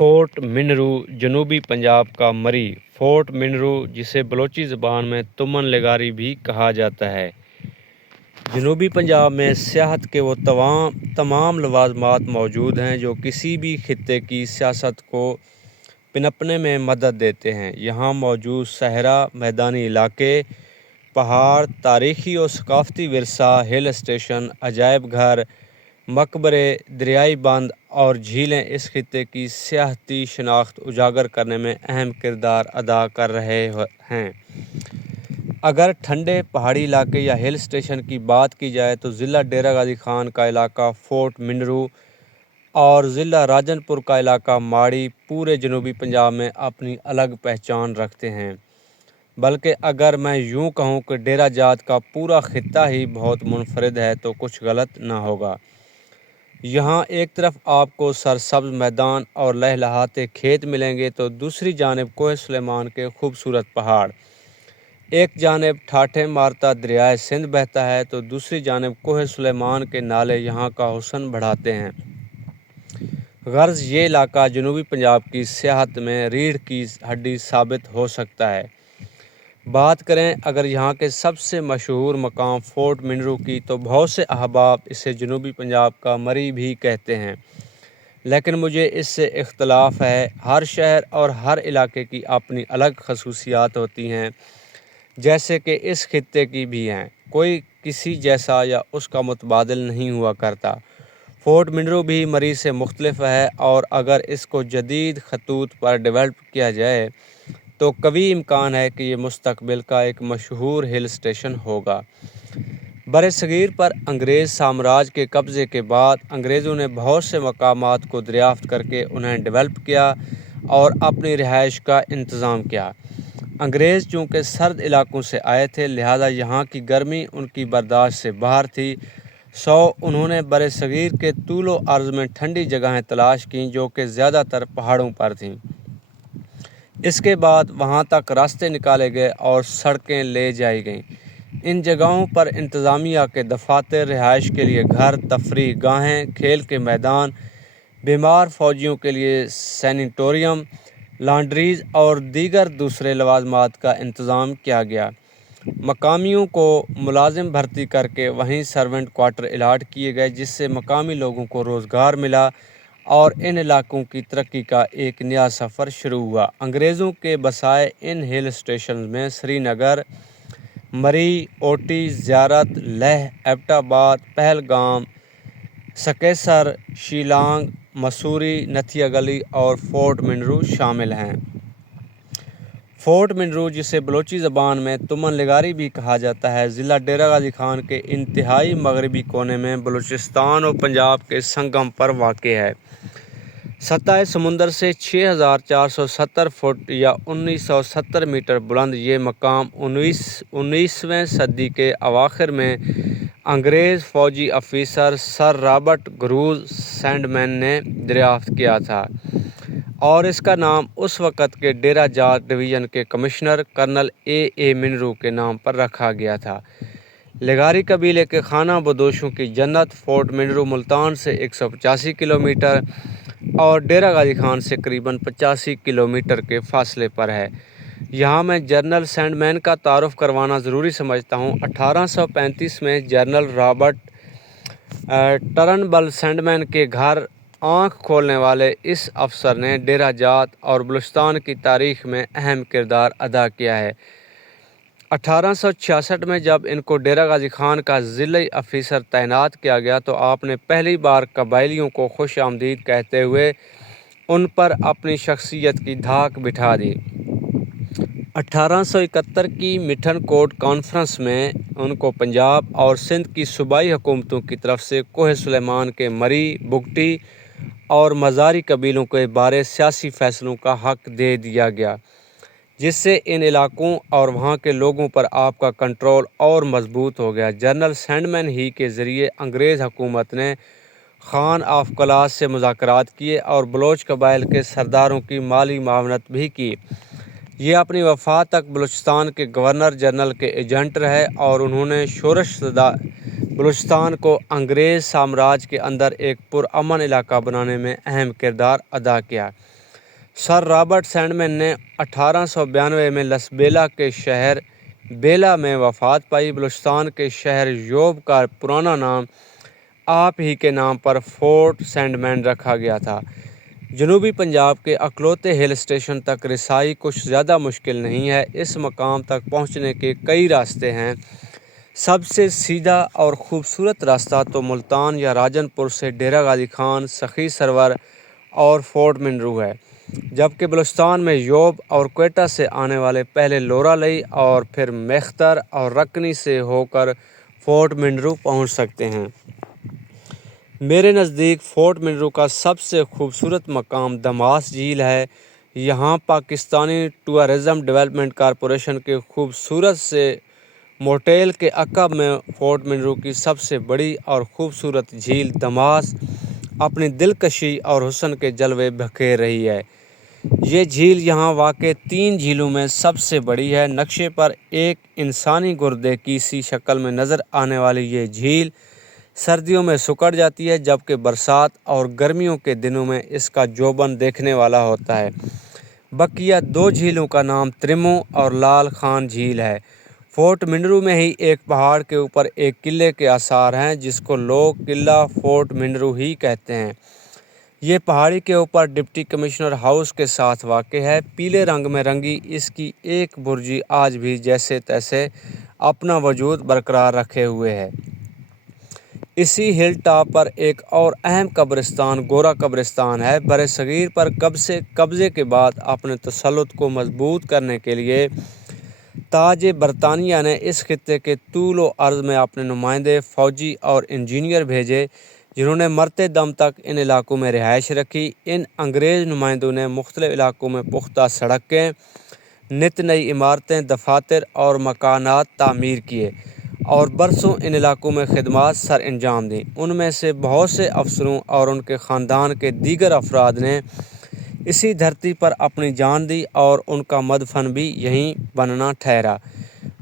Fort Munro جنوبی پنجاب کا مری fort Munro جسے بلوچی زبان میں تمن لگاری بھی کہا جاتا ہے، جنوبی پنجاب میں سیاحت کے وہ تمام لوازمات موجود ہیں جو کسی بھی خطے کی سیاحت کو پنپنے میں مدد دیتے ہیں۔ یہاں موجود صحرا، میدانی علاقے، پہاڑ، تاریخی اور ثقافتی ورثہ، ہل اسٹیشن، عجائب گھر، مقبرے، دریائی بند اور جھیلیں اس خطے کی سیاحتی شناخت اجاگر کرنے میں اہم کردار ادا کر رہے ہیں۔ اگر ٹھنڈے پہاڑی علاقے یا ہل اسٹیشن کی بات کی جائے تو ضلع ڈیرہ غازی خان کا علاقہ فورٹ منرو اور ضلع راجن پور کا علاقہ ماڑی پورے جنوبی پنجاب میں اپنی الگ پہچان رکھتے ہیں، بلکہ اگر میں یوں کہوں کہ ڈیرہ جات کا پورا خطہ ہی بہت منفرد ہے تو کچھ غلط نہ ہوگا۔ یہاں ایک طرف آپ کو سرسبز میدان اور لہلہاتے کھیت ملیں گے تو دوسری جانب کوہ سلیمان کے خوبصورت پہاڑ، ایک جانب ٹھاٹھیں مارتا دریائے سندھ بہتا ہے تو دوسری جانب کوہ سلیمان کے نالے یہاں کا حسن بڑھاتے ہیں۔ غرض یہ علاقہ جنوبی پنجاب کی سیاحت میں ریڑھ کی ہڈی ثابت ہو سکتا ہے۔ بات کریں اگر یہاں کے سب سے مشہور مقام فورٹ منرو کی تو بہت سے احباب اسے جنوبی پنجاب کا مری بھی کہتے ہیں، لیکن مجھے اس سے اختلاف ہے۔ ہر شہر اور ہر علاقے کی اپنی الگ خصوصیات ہوتی ہیں، جیسے کہ اس خطے کی بھی ہیں، کوئی کسی جیسا یا اس کا متبادل نہیں ہوا کرتا۔ فورٹ منرو بھی مری سے مختلف ہے اور اگر اس کو جدید خطوط پر ڈیولپ کیا جائے تو قوی امکان ہے کہ یہ مستقبل کا ایک مشہور ہل اسٹیشن ہوگا۔ برصغیر پر انگریز سامراج کے قبضے کے بعد انگریزوں نے بہت سے مقامات کو دریافت کر کے انہیں ڈیولپ کیا اور اپنی رہائش کا انتظام کیا۔ انگریز چونکہ سرد علاقوں سے آئے تھے لہذا یہاں کی گرمی ان کی برداشت سے باہر تھی، سو انہوں نے برصغیر کے طول و عرض میں ٹھنڈی جگہیں تلاش کیں جو کہ زیادہ تر پہاڑوں پر تھیں۔ اس کے بعد وہاں تک راستے نکالے گئے اور سڑکیں لے جائی گئیں۔ ان جگہوں پر انتظامیہ کے دفاتر، رہائش کے لیے گھر، تفریح گاہیں، کھیل کے میدان، بیمار فوجیوں کے لیے سینیٹوریم، لانڈریز اور دیگر دوسرے لوازمات کا انتظام کیا گیا۔ مقامیوں کو ملازم بھرتی کر کے وہیں سرونٹ کوارٹر الاٹ کیے گئے جس سے مقامی لوگوں کو روزگار ملا اور ان علاقوں کی ترقی کا ایک نیا سفر شروع ہوا۔ انگریزوں کے بسائے ان ہل اسٹیشنز میں سری نگر، مری، اوٹی، زیارت، لیہ، ایبٹ آباد، پہلگام، سکیسر، شیلانگ، مسوری، نتھیا گلی اور فورٹ منرو شامل ہیں۔ فورٹ منرو جسے بلوچی زبان میں تمن لگاری بھی کہا جاتا ہے، ضلع ڈیرہ غازی خان کے انتہائی مغربی کونے میں بلوچستان اور پنجاب کے سنگم پر واقع ہے۔ سطح سمندر سے 6470 فٹ یا 1970 میٹر بلند یہ مقام 19ویں صدی کے اواخر میں انگریز فوجی افسر سر رابرٹ گروز سینڈمین نے دریافت کیا تھا اور اس کا نام اس وقت کے ڈیرہ جات ڈویژن کے کمشنر کرنل اے منرو کے نام پر رکھا گیا تھا۔ لگاری قبیلے کے خانہ بدوشوں کی جنت فورٹ منرو ملتان سے 185 کلومیٹر اور ڈیرہ غازی خان سے قریباً 85 کلومیٹر کے فاصلے پر ہے۔ یہاں میں جنرل سینڈمین کا تعارف کروانا ضروری سمجھتا ہوں۔ 1835 میں جنرل رابرٹ ٹرنبل سینڈمین کے گھر آنکھ کھولنے والے اس افسر نے ڈیرہ جات اور بلوچستان کی تاریخ میں اہم کردار ادا کیا ہے۔ 1866 میں جب ان کو ڈیرہ غازی خان کا ضلعی افسر تعینات کیا گیا تو آپ نے پہلی بار قبائلیوں کو خوش آمدید کہتے ہوئے ان پر اپنی شخصیت کی دھاک بٹھا دی۔ 1871 کی مٹھن کوٹ کانفرنس میں ان کو پنجاب اور سندھ کی صوبائی حکومتوں کی طرف سے کوہ سلیمان کے مری، بگٹی اور مزاری قبیلوں کے بارے سیاسی فیصلوں کا حق دے دیا گیا، جس سے ان علاقوں اور وہاں کے لوگوں پر آپ کا کنٹرول اور مضبوط ہو گیا۔ جنرل سینڈمین ہی کے ذریعے انگریز حکومت نے خان آف کلاس سے مذاکرات کیے اور بلوچ قبائل کے سرداروں کی مالی معاونت بھی کی۔ یہ اپنی وفات تک بلوچستان کے گورنر جنرل کے ایجنٹ رہے اور انہوں نے شورش زدہ بلوچستان کو انگریز سامراج کے اندر ایک پرامن علاقہ بنانے میں اہم کردار ادا کیا۔ سر رابرٹ سینڈمین نے 1892 میں لسبیلا کے شہر بیلا میں وفات پائی۔ بلوچستان کے شہر یوب کا پرانا نام آپ ہی کے نام پر فورٹ سینڈمین رکھا گیا تھا۔ جنوبی پنجاب کے اکلوتے ہل اسٹیشن تک رسائی کچھ زیادہ مشکل نہیں ہے۔ اس مقام تک پہنچنے کے کئی راستے ہیں۔ سب سے سیدھا اور خوبصورت راستہ تو ملتان یا راجن پور سے ڈیرہ غازی خان، سخی سرور اور فورٹ منرو ہے، جبکہ بلوچستان میں یوب اور کوئٹہ سے آنے والے پہلے لورا لئی اور پھر میختر اور رکنی سے ہو کر فورٹ منرو پہنچ سکتے ہیں۔ میرے نزدیک فورٹ منرو کا سب سے خوبصورت مقام دماس جھیل ہے۔ یہاں پاکستانی ٹورازم ڈیولپمنٹ کارپوریشن کے خوبصورت سے موٹیل کے عقب میں فورٹ منرو کی سب سے بڑی اور خوبصورت جھیل دماس اپنی دلکشی اور حسن کے جلوے بکھیر رہی ہے۔ یہ جھیل یہاں واقع 3 جھیلوں میں سب سے بڑی ہے۔ نقشے پر ایک انسانی گردے کی سی شکل میں نظر آنے والی یہ جھیل سردیوں میں سکڑ جاتی ہے، جبکہ برسات اور گرمیوں کے دنوں میں اس کا جوبن دیکھنے والا ہوتا ہے۔ بقیہ 2 جھیلوں کا نام ترمو اور لال خان جھیل ہے۔ فورٹ منرو میں ہی ایک پہاڑ کے اوپر ایک قلعے کے آثار ہیں، جس کو لوگ قلعہ فورٹ منرو ہی کہتے ہیں۔ یہ پہاڑی کے اوپر ڈپٹی کمشنر ہاؤس کے ساتھ واقع ہے۔ پیلے رنگ میں رنگی اس کی ایک برجی آج بھی جیسے تیسے اپنا وجود برقرار رکھے ہوئے ہے۔ اسی ہل ٹاپ پر ایک اور اہم قبرستان گورا قبرستان ہے۔ برصغیر پر قبضے کے بعد اپنے تسلط کو مضبوط کرنے کے لیے تاج برطانیہ نے اس خطے کے طول و عرض میں اپنے نمائندے، فوجی اور انجینئر بھیجے، جنہوں نے مرتے دم تک ان علاقوں میں رہائش رکھی۔ ان انگریز نمائندوں نے مختلف علاقوں میں پختہ سڑکیں، نت نئی عمارتیں، دفاتر اور مکانات تعمیر کیے اور برسوں ان علاقوں میں خدمات سر انجام دیں۔ ان میں سے بہت سے افسروں اور ان کے خاندان کے دیگر افراد نے اسی دھرتی پر اپنی جان دی اور ان کا مدفن بھی یہیں بننا ٹھہرا۔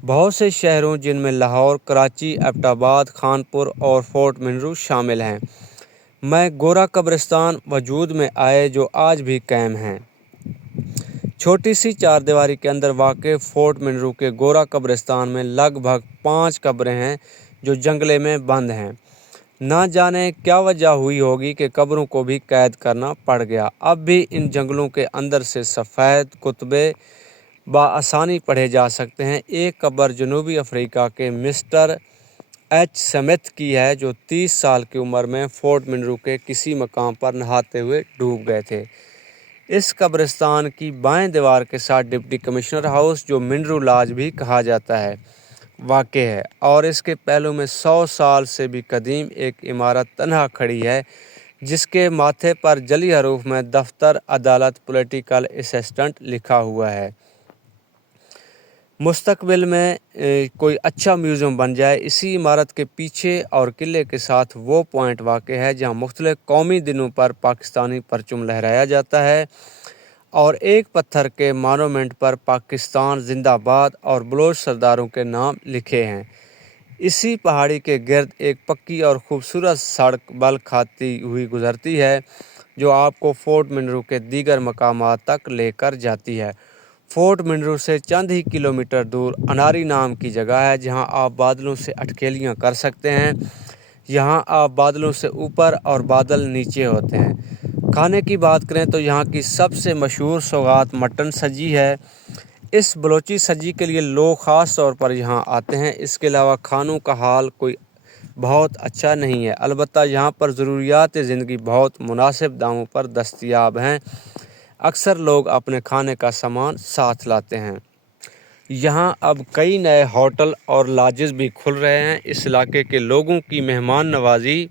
بہت سے شہروں، جن میں لاہور، کراچی، ایبٹ آباد، خانپور اور فورٹ منرو شامل ہیں، میں گورا قبرستان وجود میں آئے، جو آج بھی قائم ہیں۔ چھوٹی سی 4 دیواری کے اندر واقع فورٹ منرو کے گورا قبرستان میں لگ بھگ 5 قبریں ہیں جو جنگلے میں بند ہیں۔ نہ جانے کیا وجہ ہوئی ہوگی کہ قبروں کو بھی قید کرنا پڑ گیا۔ اب بھی ان جنگلوں کے اندر سے سفید کتبے بآسانی پڑھے جا سکتے ہیں۔ ایک قبر جنوبی افریقہ کے مسٹر ایچ سمتھ کی ہے، جو 30 سال کی عمر میں فورٹ منرو کے کسی مقام پر نہاتے ہوئے ڈوب گئے تھے۔ اس قبرستان کی بائیں دیوار کے ساتھ ڈپٹی کمشنر ہاؤس، جو منرو لاج بھی کہا جاتا ہے، واقع ہے، اور اس کے پہلو میں 100 سال سے بھی قدیم ایک عمارت تنہا کھڑی ہے، جس کے ماتھے پر جلی حروف میں دفتر عدالت پولیٹیکل اسسٹنٹ لکھا ہوا ہے۔ مستقبل میں کوئی اچھا میوزیم بن جائے۔ اسی عمارت کے پیچھے اور قلعے کے ساتھ وہ پوائنٹ واقع ہے جہاں مختلف قومی دنوں پر پاکستانی پرچم لہرایا جاتا ہے، اور ایک پتھر کے مانومنٹ پر پاکستان زندہ باد اور بلوچ سرداروں کے نام لکھے ہیں۔ اسی پہاڑی کے گرد ایک پکی اور خوبصورت سڑک بل کھاتی ہوئی گزرتی ہے، جو آپ کو فورٹ منرو کے دیگر مقامات تک لے کر جاتی ہے۔ فورٹ منرو سے چند ہی کلومیٹر دور اناری نام کی جگہ ہے، جہاں آپ بادلوں سے اٹکیلیاں کر سکتے ہیں۔ یہاں آپ بادلوں سے اوپر اور بادل نیچے ہوتے ہیں۔ کھانے کی بات کریں تو یہاں کی سب سے مشہور سوغات مٹن سجی ہے۔ اس بلوچی سجی کے لیے لوگ خاص طور پر یہاں آتے ہیں۔ اس کے علاوہ کھانوں کا حال کوئی بہت اچھا نہیں ہے، البتہ یہاں پر ضروریات زندگی بہت مناسب داموں پر دستیاب ہیں۔ اکثر لوگ اپنے کھانے کا سامان ساتھ لاتے ہیں۔ یہاں اب کئی نئے ہوٹل اور لاجز بھی کھل رہے ہیں۔ اس علاقے کے لوگوں کی مہمان نوازی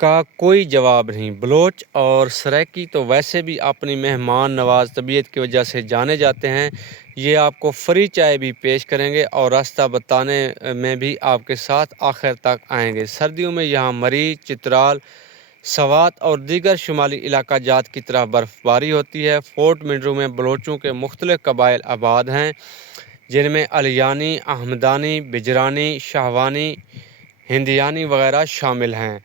کا کوئی جواب نہیں۔ بلوچ اور سرائکی تو ویسے بھی اپنی مہمان نواز طبیعت کی وجہ سے جانے جاتے ہیں۔ یہ آپ کو فری چائے بھی پیش کریں گے اور راستہ بتانے میں بھی آپ کے ساتھ آخر تک آئیں گے۔ سردیوں میں یہاں مریچ، چترال، سوات اور دیگر شمالی علاقہ جات کی طرح برف باری ہوتی ہے۔ فورٹ منرو میں بلوچوں کے مختلف قبائل آباد ہیں، جن میں علیانی، احمدانی، بجرانی، شاہوانی، ہندیانی وغیرہ شامل ہیں۔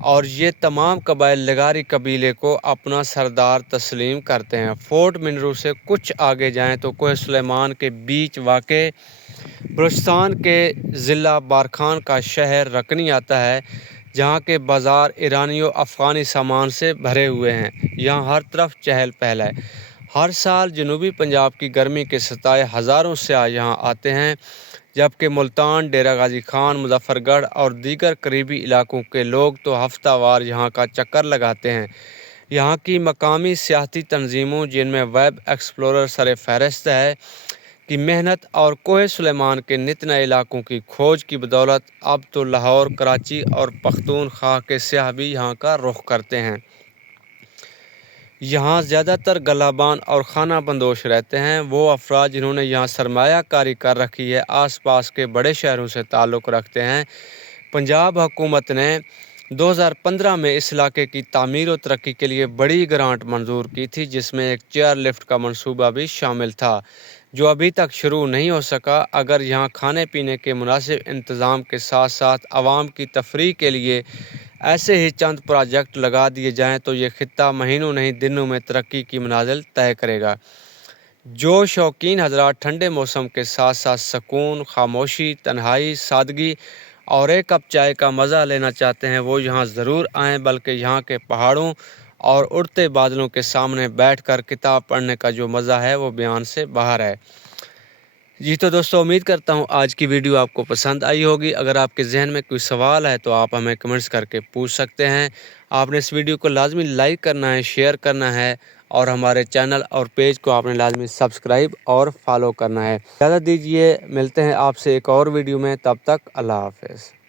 اور یہ تمام قبائل لغاری قبیلے کو اپنا سردار تسلیم کرتے ہیں۔ فورٹ منرو سے کچھ آگے جائیں تو کوہ سلیمان کے بیچ واقع بلوچستان کے ضلع بارکھان کا شہر رکنی آتا ہے، جہاں کے بازار ایرانی و افغانی سامان سے بھرے ہوئے ہیں۔ یہاں ہر طرف چہل پہل ہے۔ ہر سال جنوبی پنجاب کی گرمی کے ستائے ہزاروں سیاح یہاں آتے ہیں، جبکہ ملتان، ڈیرہ غازی خان، مظفر گڑھ اور دیگر قریبی علاقوں کے لوگ تو ہفتہ وار یہاں کا چکر لگاتے ہیں۔ یہاں کی مقامی سیاحتی تنظیموں، جن میں ویب ایکسپلورر سر فہرست ہے، کی محنت اور کوہ سلیمان کے نت نئے علاقوں کی کھوج کی بدولت اب تو لاہور، کراچی اور پختونخوا کے سیاح بھی یہاں کا رخ کرتے ہیں۔ یہاں زیادہ تر گلابان اور خانہ بندوش رہتے ہیں۔ وہ افراد جنہوں نے یہاں سرمایہ کاری کر رکھی ہے، آس پاس کے بڑے شہروں سے تعلق رکھتے ہیں۔ پنجاب حکومت نے 2015 میں اس علاقے کی تعمیر و ترقی کے لیے بڑی گرانٹ منظور کی تھی، جس میں ایک چیئر لفٹ کا منصوبہ بھی شامل تھا، جو ابھی تک شروع نہیں ہو سکا۔ اگر یہاں کھانے پینے کے مناسب انتظام کے ساتھ ساتھ عوام کی تفریح کے لیے ایسے ہی چند پروجیکٹ لگا دیے جائیں تو یہ خطہ مہینوں نہیں دنوں میں ترقی کی منازل طے کرے گا۔ جو شوقین حضرات ٹھنڈے موسم کے ساتھ ساتھ سکون، خاموشی، تنہائی، سادگی اور ایک کپ چائے کا مزہ لینا چاہتے ہیں، وہ یہاں ضرور آئیں، بلکہ یہاں کے پہاڑوں اور اڑتے بادلوں کے سامنے بیٹھ کر کتاب پڑھنے کا جو مزہ ہے وہ بیان سے باہر ہے۔ جی تو دوستو، امید کرتا ہوں آج کی ویڈیو آپ کو پسند آئی ہوگی۔ اگر آپ کے ذہن میں کوئی سوال ہے تو آپ ہمیں کمنٹس کر کے پوچھ سکتے ہیں۔ آپ نے اس ویڈیو کو لازمی لائک کرنا ہے، شیئر کرنا ہے، اور ہمارے چینل اور پیج کو آپ نے لازمی سبسکرائب اور فالو کرنا ہے۔ اجازت دیجیے، ملتے ہیں آپ سے ایک اور ویڈیو میں، تب تک اللہ حافظ۔